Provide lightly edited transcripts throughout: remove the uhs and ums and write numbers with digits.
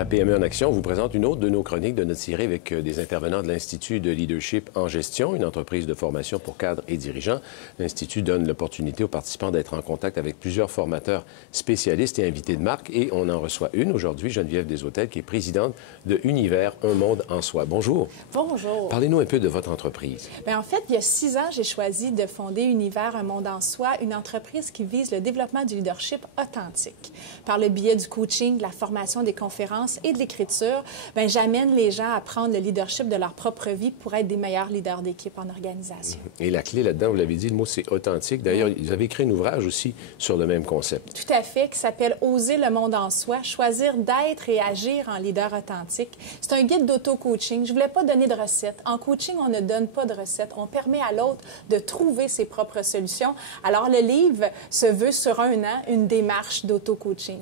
À PME en action, on vous présente une autre de nos chroniques de notre série avec des intervenants de l'Institut de leadership en gestion, une entreprise de formation pour cadres et dirigeants. L'Institut donne l'opportunité aux participants d'être en contact avec plusieurs formateurs spécialistes et invités de marque. Et on en reçoit une aujourd'hui, Geneviève Deshôtels, qui est présidente de Univers, un monde en soi. Bonjour. Bonjour. Parlez-nous un peu de votre entreprise. Bien, en fait, il y a 6 ans, j'ai choisi de fonder Univers, un monde en soi, une entreprise qui vise le développement du leadership authentique. Par le biais du coaching, de la formation, des conférences et de l'écriture, bien, j'amène les gens à prendre le leadership de leur propre vie pour être des meilleurs leaders d'équipe en organisation. Et la clé là-dedans, vous l'avez dit, le mot c'est authentique. D'ailleurs, vous avez écrit un ouvrage aussi sur le même concept. Tout à fait, qui s'appelle « Oser le monde en soi, choisir d'être et agir en leader authentique ». C'est un guide d'auto-coaching. Je ne voulais pas donner de recettes. En coaching, on ne donne pas de recettes. On permet à l'autre de trouver ses propres solutions. Alors, le livre se veut sur 1 an une démarche d'auto-coaching.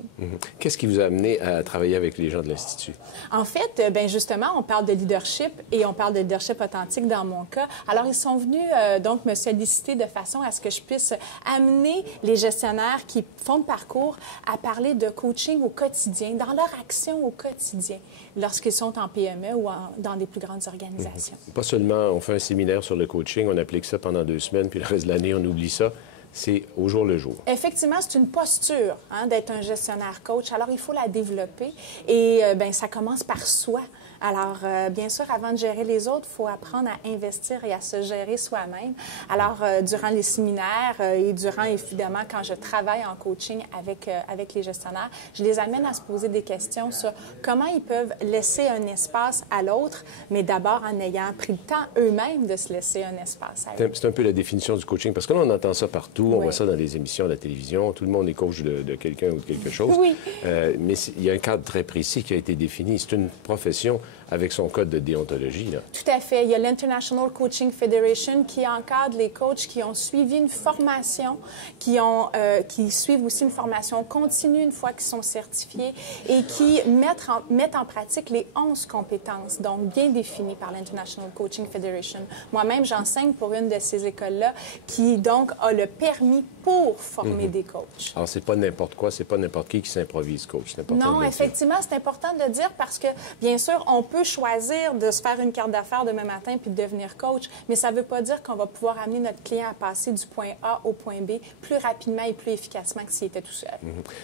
Qu'est-ce qui vous a amené à travailler avec les gens de l'Institut? En fait, bien justement, on parle de leadership et on parle de leadership authentique dans mon cas. Alors, ils sont venus donc me solliciter de façon à ce que je puisse amener les gestionnaires qui font le parcours à parler de coaching au quotidien, dans leur action au quotidien, lorsqu'ils sont en PME ou dans des plus grandes organisations. Pas seulement on fait un séminaire sur le coaching, on applique ça pendant 2 semaines, puis le reste de l'année, on oublie ça. C'est au jour le jour. Effectivement, c'est une posture d'être un gestionnaire coach. Alors, il faut la développer et bien, ça commence par soi. Alors, bien sûr, avant de gérer les autres, il faut apprendre à investir et à se gérer soi-même. Alors, durant les séminaires et durant, évidemment, quand je travaille en coaching avec les gestionnaires, je les amène à se poser des questions sur comment ils peuvent laisser un espace à l'autre, mais d'abord en ayant pris le temps eux-mêmes de se laisser un espace à eux. C'est un peu la définition du coaching, parce que là, on entend ça partout, on voit ça dans les émissions de la télévision, tout le monde est coach de quelqu'un ou de quelque chose. Oui. Mais il y a un cadre très précis qui a été défini. C'est une profession avec son code de déontologie, là. Tout à fait. Il y a l'International Coaching Federation qui encadre les coachs qui ont suivi une formation, qui suivent aussi une formation continue une fois qu'ils sont certifiés et qui mettent en pratique les 11 compétences, donc bien définies par l'International Coaching Federation. Moi-même, j'enseigne pour une de ces écoles-là qui, donc, a le permis pour former des coachs. Alors, c'est pas n'importe quoi, c'est pas n'importe qui s'improvise coach. Non, effectivement, c'est important de le dire parce que, bien sûr, on peut choisir de se faire une carte d'affaires demain matin puis de devenir coach, mais ça ne veut pas dire qu'on va pouvoir amener notre client à passer du point A au point B plus rapidement et plus efficacement que s'il était tout seul.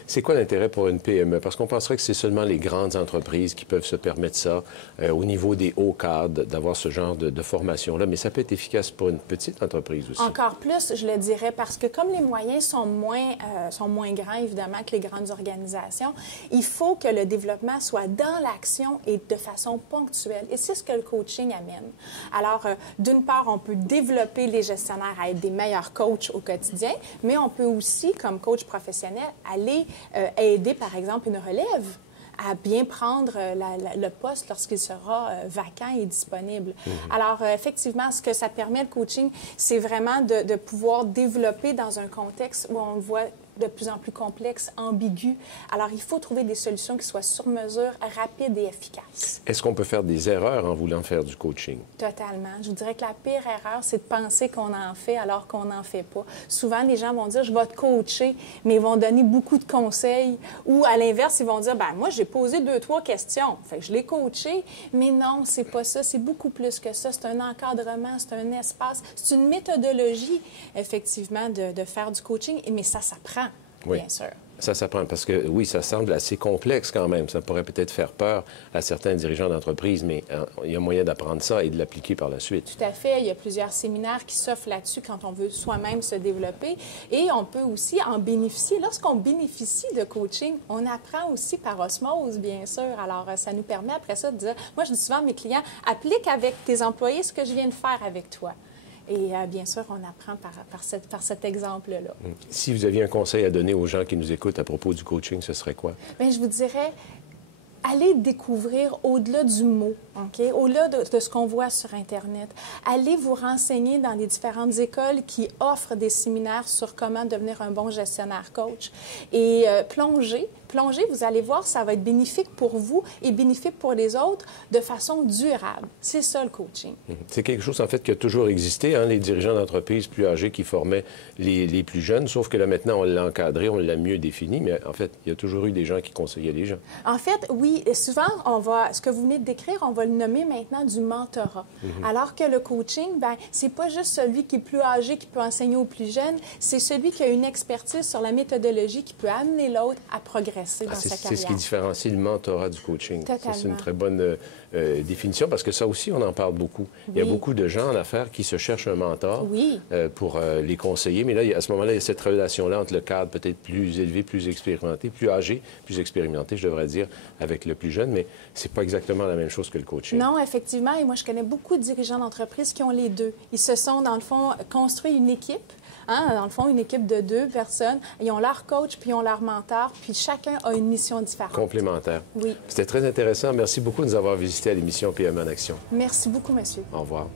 C'est quoi l'intérêt pour une PME? Parce qu'on penserait que c'est seulement les grandes entreprises qui peuvent se permettre ça, au niveau des hauts cadres, d'avoir ce genre de formation-là, mais ça peut être efficace pour une petite entreprise aussi. Encore plus, je le dirais, parce que comme les moyens sont moins grands, évidemment, que les grandes organisations, il faut que le développement soit dans l'action et de façon ponctuelle. Et c'est ce que le coaching amène. Alors, d'une part, on peut développer les gestionnaires à être des meilleurs coachs au quotidien, mais on peut aussi, comme coach professionnel, aller aider, par exemple, une relève à bien prendre le poste lorsqu'il sera vacant et disponible. Alors, effectivement, ce que ça permet, le coaching, c'est vraiment de pouvoir développer dans un contexte où on le voit de plus en plus complexe, ambigu. Alors, il faut trouver des solutions qui soient sur mesure, rapides et efficaces. Est-ce qu'on peut faire des erreurs en voulant faire du coaching? Totalement. Je vous dirais que la pire erreur, c'est de penser qu'on en fait alors qu'on n'en fait pas. Souvent, les gens vont dire « je vais te coacher », mais ils vont donner beaucoup de conseils. Ou, à l'inverse, ils vont dire « ben moi, j'ai posé 2-3 questions, fait que je l'ai coaché ». Mais non, c'est pas ça. C'est beaucoup plus que ça. C'est un encadrement, c'est un espace, c'est une méthodologie, effectivement, de faire du coaching, mais ça s'apprend. Oui. Bien sûr. Ça s'apprend parce que, oui, ça semble assez complexe quand même. Ça pourrait peut-être faire peur à certains dirigeants d'entreprise, mais il y a moyen d'apprendre ça et de l'appliquer par la suite. Tout à fait. Il y a plusieurs séminaires qui s'offrent là-dessus quand on veut soi-même se développer. Et on peut aussi en bénéficier. Lorsqu'on bénéficie de coaching, on apprend aussi par osmose, bien sûr. Alors, ça nous permet après ça de dire, moi, je dis souvent à mes clients, applique avec tes employés ce que je viens de faire avec toi. Et bien sûr, on apprend par cet exemple-là. Si vous aviez un conseil à donner aux gens qui nous écoutent à propos du coaching, ce serait quoi? Bien, je vous dirais, allez découvrir au-delà du mot, OK? Au-delà de ce qu'on voit sur Internet. Allez vous renseigner dans les différentes écoles qui offrent des séminaires sur comment devenir un bon gestionnaire coach et plongez plonger, vous allez voir, ça va être bénéfique pour vous et bénéfique pour les autres de façon durable. C'est ça, le coaching. C'est quelque chose, en fait, qui a toujours existé, hein, les dirigeants d'entreprise plus âgés qui formaient les plus jeunes, sauf que là, maintenant, on l'a encadré, on l'a mieux défini, mais en fait, il y a toujours eu des gens qui conseillaient les gens. En fait, oui, souvent, ce que vous venez de décrire, on va le nommer maintenant du mentorat. Alors que le coaching, bien, c'est pas juste celui qui est plus âgé qui peut enseigner aux plus jeunes, c'est celui qui a une expertise sur la méthodologie qui peut amener l'autre à progresser dans sa carrière. C'est ce qui différencie le mentorat du coaching. Totalement. C'est une très bonne définition parce que ça aussi, on en parle beaucoup. Il y a beaucoup de gens en affaires qui se cherchent un mentor pour les conseiller, mais là, à ce moment-là, il y a cette relation-là entre le cadre peut-être plus élevé, plus expérimenté, plus âgé, plus expérimenté, je devrais dire, avec le plus jeune, mais c'est pas exactement la même chose que le coaching. Non, effectivement, et moi, je connais beaucoup de dirigeants d'entreprise qui ont les deux. Ils se sont, dans le fond, construit une équipe. Hein, dans le fond, une équipe de 2 personnes. Ils ont leur coach, puis ils ont leur mentor, puis chacun a une mission différente. Complémentaire. Oui. C'était très intéressant. Merci beaucoup de nous avoir visités à l'émission PME en Action. Merci beaucoup, monsieur. Au revoir.